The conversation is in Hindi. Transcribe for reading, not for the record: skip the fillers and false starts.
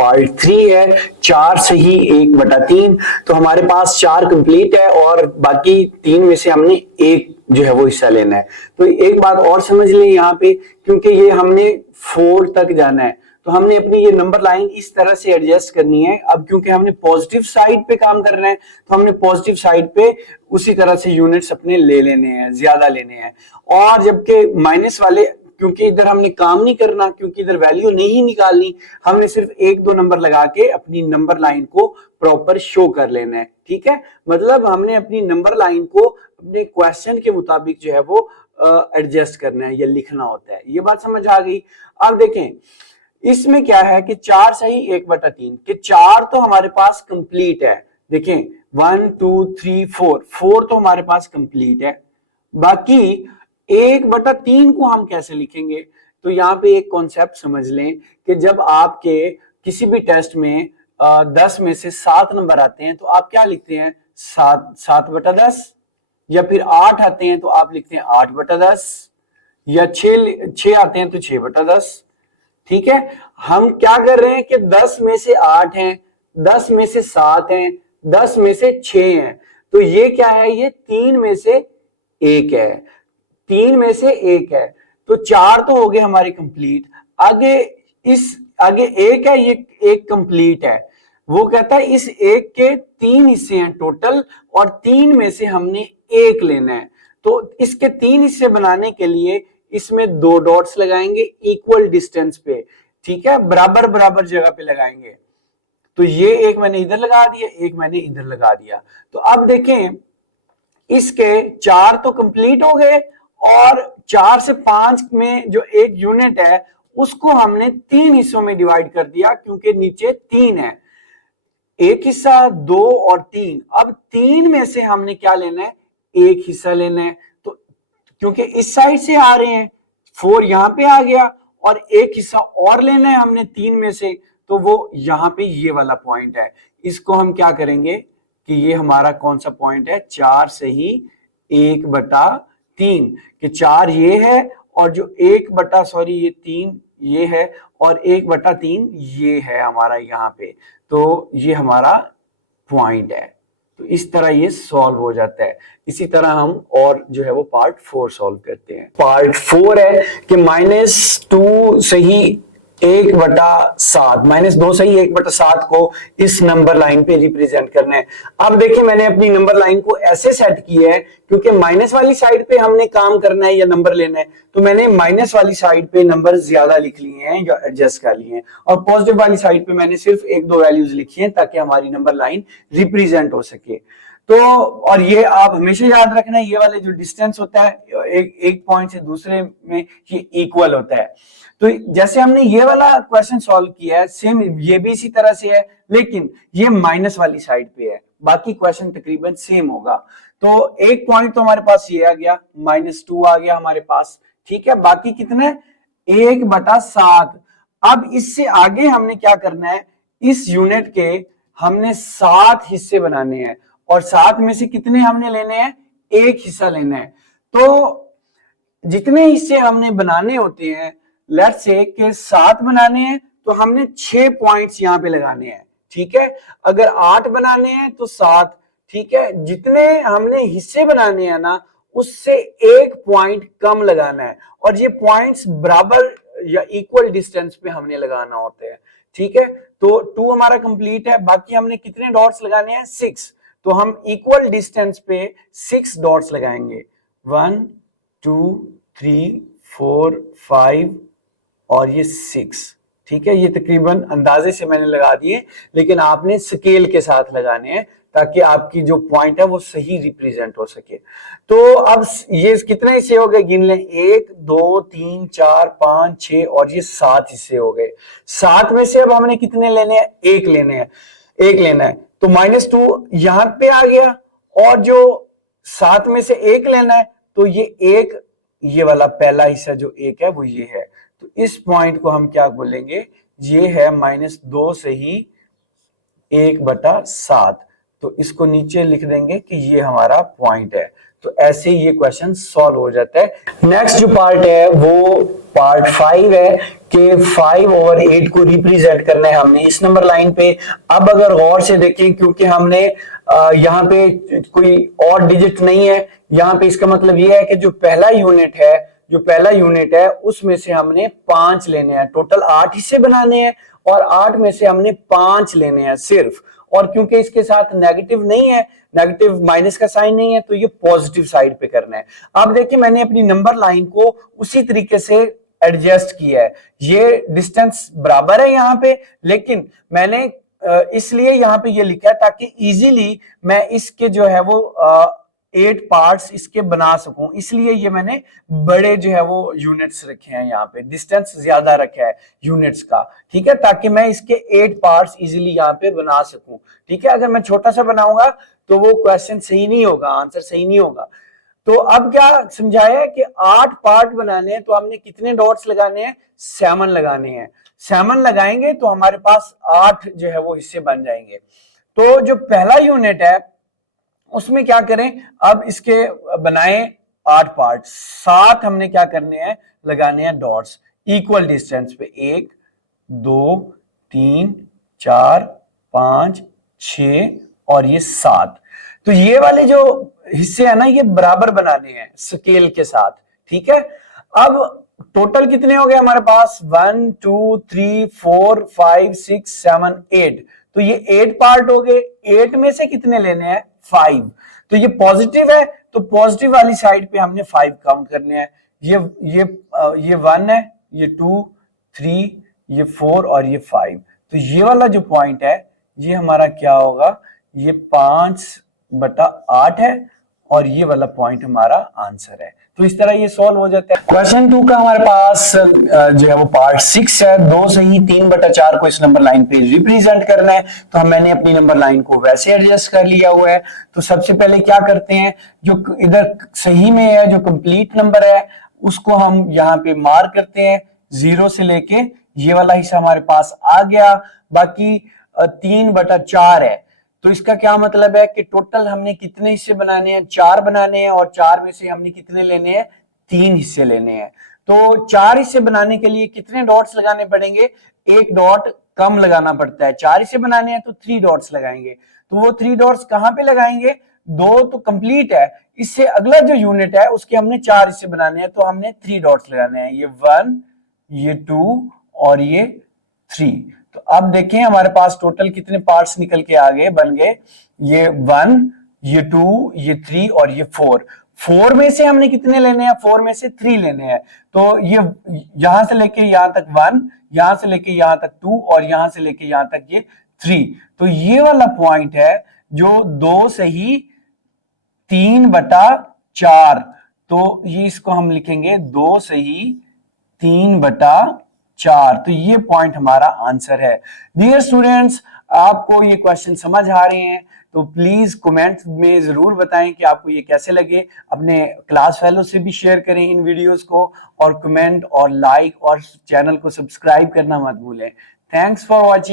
पार्ट 3 है, 4 सही 1/3। तो हमारे पास 4 कंप्लीट है और बाकी 3 में से हमने एक जो है वो हिस्सा लेना है। तो एक बात और समझ लें यहाँ पे, क्योंकि ये हमने 4 तक जाना है तो हमने अपनी ये नंबर लाइन इस तरह से एडजस्ट करनी है। अब क्योंकि हमने पॉजिटिव साइड पे काम करना है तो हमने पॉजिटिव साइड पे उसी तरह से यूनिट्स अपने ले लेने हैं, ज्यादा लेने हैं। और जबकि माइनस वाले, क्योंकि इधर हमने काम नहीं करना, क्योंकि इधर वैल्यू नहीं निकालनी, हमने सिर्फ 1-2 नंबर लगा के अपनी नंबर लाइन को प्रॉपर शो कर लेना है। ठीक है, मतलब हमने अपनी नंबर लाइन को अपने क्वेश्चन के मुताबिक जो है वो एडजस्ट करना है या लिखना होता है। ये बात समझ आ गई। अब देखें इसमें क्या है कि 4 सही 1/3 के 4 तो हमारे पास कंप्लीट है। देखें 1 2 3 4 तो हमारे पास कंप्लीट है। बाकी 1/3 को हम कैसे लिखेंगे? तो यहाँ पे एक कॉन्सेप्ट समझ लें कि जब आपके किसी भी टेस्ट में 10 में से 7 नंबर आते हैं तो आप क्या लिखते हैं? 7/10। या फिर 8 आते हैं तो आप लिखते हैं 8/10। या 6 आते हैं तो 6/10। ठीक है, हम क्या कर रहे हैं कि 10 में से 8 हैं, 10 में से 7 हैं, 10 में से 6 हैं, तो ये क्या है? ये 3 में से 1 है। 3 में से 1 है तो 4 तो हो गए हमारे कंप्लीट। आगे 1 है, ये 1 कंप्लीट है। वो कहता है इस 1 के 3 हिस्से हैं टोटल और 3 में से हमने 1 लेना है। तो इसके 3 हिस्से बनाने के लिए इसमें 2 डॉट्स लगाएंगे इक्वल डिस्टेंस पे। ठीक है, बराबर बराबर जगह पे लगाएंगे। तो ये एक मैंने इधर लगा दिया, एक मैंने इधर लगा दिया। तो अब देखें इसके 4 तो कंप्लीट हो गए और 4 से 5 में जो एक यूनिट है उसको हमने 3 हिस्सों में डिवाइड कर दिया, क्योंकि नीचे 3 है। एक हिस्सा, 2 और 3। अब 3 में से हमने क्या लेना है? एक हिस्सा लेना है। तो क्योंकि इस साइड से आ रहे हैं, 4 यहां पे आ गया और एक हिस्सा और लेना है हमने 3 में से, तो वो यहां पे ये वाला पॉइंट है। इसको हम क्या करेंगे कि ये हमारा कौन सा पॉइंट है? 4 सही 1/3 कि 4 ये है और जो 3 ये है और 1/3 ये है हमारा यहाँ पे। तो ये हमारा पॉइंट है। तो इस तरह ये सॉल्व हो जाता है। इसी तरह हम और जो है वो पार्ट 4 सॉल्व करते हैं। पार्ट 4 है कि -2 सही 1/7, -2 सही 1/7 को इस नंबर लाइन पे रिप्रेजेंट करना है। अब देखिए मैंने अपनी नंबर लाइन को ऐसे सेट किया है, क्योंकि माइनस वाली साइड पे हमने काम करना है या नंबर लेना है, तो मैंने माइनस वाली साइड पे नंबर ज्यादा लिख लिए हैं या एडजस्ट कर लिए हैं, और पॉजिटिव वाली साइड पे मैंने सिर्फ 1-2 वैल्यूज लिखी हैं ताकि हमारी नंबर लाइन रिप्रेजेंट हो सके। तो और ये आप हमेशा याद रखना, ये वाले जो डिस्टेंस होता है एक पॉइंट से दूसरे में, ये इक्वल होता है। तो जैसे हमने ये वाला क्वेश्चन सॉल्व किया है, सेम ये भी इसी तरह से है, लेकिन ये माइनस वाली साइड पे है। बाकी क्वेश्चन तकरीबन सेम होगा। तो एक पॉइंट तो हमारे पास ये आ गया, -2 आ गया हमारे पास। ठीक है, बाकी कितने? 1/7। अब इससे आगे हमने क्या करना है? इस यूनिट के हमने 7 हिस्से बनाने हैं और 7 में से कितने हमने लेने हैं? एक हिस्सा लेना है। तो जितने हिस्से हमने बनाने होते हैं, लेट्स से कि 7 बनाने हैं तो हमने 6 पॉइंट्स यहां पे लगाने हैं। ठीक है, अगर 8 बनाने हैं तो 7। ठीक है, जितने हमने हिस्से बनाने हैं ना, उससे एक पॉइंट कम लगाना है और ये पॉइंट्स बराबर या इक्वल डिस्टेंस पे हमने लगाना होते हैं। ठीक है, तो 2 हमारा कंप्लीट है। बाकी हमने कितने डॉट्स लगाने हैं? 6। तो हम इक्वल डिस्टेंस पे 6 डॉट्स लगाएंगे। 1 2 3 4 5 और ये 6। ठीक है, ये तकरीबन अंदाजे से मैंने लगा दिए, लेकिन आपने स्केल के साथ लगाने हैं ताकि आपकी जो पॉइंट है वो सही रिप्रेजेंट हो सके। तो अब ये कितने हिस्से हो गए? गिन लें। 1 2 3 4 5 6 और ये 7 हिस्से हो गए। 7 में से अब हमने कितने लेने हैं? एक लेने हैं, एक लेना है। तो -2 यहां पे आ गया और जो 7 में से एक लेना है, तो ये एक, ये वाला पहला हिस्सा जो एक है वो ये है। तो इस पॉइंट को हम क्या बोलेंगे? ये है -2 सही 1/7। तो इसको नीचे लिख देंगे कि ये हमारा पॉइंट है। तो ऐसे ये क्वेश्चन सॉल्व हो जाता है। नेक्स्ट जो पार्ट है वो पार्ट 5 है कि 5/8 को रिप्रेजेंट करना है हमने इस नंबर लाइन पे। अब अगर गौर से देखें, क्योंकि हमने यहाँ पे कोई और डिजिट नहीं है यहाँ पे, इसका मतलब ये है कि जो पहला यूनिट है उसमें से हमने 5 लेने हैं। टोटल 8 हिस्से बनाने हैं और 8 में से हमने 5 लेने हैं सिर्फ। और क्योंकि इसके साथ नेगेटिव नहीं है, नेगेटिव माइनस का साइन नहीं है, तो ये पॉजिटिव साइड पे करना है। अब देखिए मैंने अपनी नंबर लाइन को उसी तरीके से एडजस्ट किया है। ये डिस्टेंस बराबर है यहाँ पे, लेकिन मैंने इसलिए यहाँ पे ये लिखा है ताकि इजीली मैं इसके जो है वो 8 पार्ट्स इसके बना सकूं, इसलिए ये मैंने बड़े जो है वो यूनिट्स रखे हैं, यहाँ पे डिस्टेंस ज्यादा रखा है यूनिट्स का, ठीक है, ताकि मैं इसके 8 पार्ट्स इजीली यहाँ पे बना सकूं। ठीक है, अगर मैं छोटा सा बनाऊंगा तो वो क्वेश्चन सही नहीं होगा, आंसर सही नहीं होगा। तो अब क्या समझाया है कि 8 पार्ट बनाने हैं तो हमने कितने डॉट्स लगाने हैं, 7 लगाने हैं। 7 लगाएंगे तो हमारे पास 8 जो है वो हिस्से बन जाएंगे। तो जो पहला यूनिट है उसमें क्या करें, अब इसके बनाए 8 पार्ट, 7 हमने क्या करने हैं, लगाने हैं डॉट्स इक्वल डिस्टेंस पे, 1 2 3 4 5 6 और ये 7। तो ये वाले जो हिस्से है ना ये बराबर बनाने हैं स्केल के साथ। ठीक है, अब टोटल कितने हो गए हमारे पास, 1 2 3 4 5 6 7 8। तो ये 8 पार्ट हो गए। 8 में से कितने लेने हैं, 5। तो ये पॉजिटिव है तो पॉजिटिव वाली साइड पे हमने 5 काउंट करने हैं। ये 1 है, ये 2 3 ये 4 और ये 5। तो ये वाला जो पॉइंट है ये हमारा क्या होगा, ये 5/8 है और ये वाला पॉइंट हमारा आंसर है। तो इस तरह ये सॉल्व हो जाता है। क्वेश्चन 2 का हमारे पास जो है वो पार्ट 6 है। 2 से ही 3/4 को इस नंबर लाइन पे रिप्रेजेंट करना है। तो मैंने अपनी नंबर लाइन को वैसे एडजस्ट कर लिया हुआ है। तो सबसे पहले क्या करते हैं, जो इधर सही में है, जो कंप्लीट नंबर है उसको हम यहाँ पे मार्क करते हैं। 0 से लेके ये वाला हिस्सा हमारे पास आ गया, बाकी 3/4 है। तो इसका क्या मतलब है कि टोटल हमने कितने हिस्से बनाने हैं, 4 बनाने हैं, और 4 में से हमने कितने लेने हैं, 3 हिस्से लेने हैं। तो 4 हिस्से बनाने के लिए कितने डॉट्स लगाने पड़ेंगे, 1 डॉट कम लगाना पड़ता है। 4 हिस्से बनाने हैं तो 3 डॉट्स लगाएंगे। तो वो 3 डॉट्स कहां पे लगाएंगे, 2 तो कंप्लीट है, इससे अगला जो यूनिट है उसके हमने 4 हिस्से बनाने हैं, तो हमने 3 डॉट्स लगाने हैं, ये 1 ये 2 और ये 3। तो अब देखें हमारे पास टोटल कितने पार्ट्स निकल के आ गए, बन गए, ये 1 ये 2 ये 3 और ये 4। 4 में से हमने कितने लेने हैं, 4 में से 3 लेने हैं। तो ये यहां से लेके यहां तक 1, यहां से लेके यहां तक 2 और यहां से लेके यहां तक ये 3। तो ये वाला पॉइंट है जो 2 से ही 3/4। तो ये इसको हम लिखेंगे 2 से ही 3/4। तो ये पॉइंट हमारा आंसर है। डियर स्टूडेंट्स, आपको ये क्वेश्चन समझ आ रहे हैं तो प्लीज कमेंट में जरूर बताएं कि आपको ये कैसे लगे। अपने क्लास फेलो से भी शेयर करें इन वीडियोस को, और कमेंट और लाइक और चैनल को सब्सक्राइब करना मत भूलें। Thanks for watching.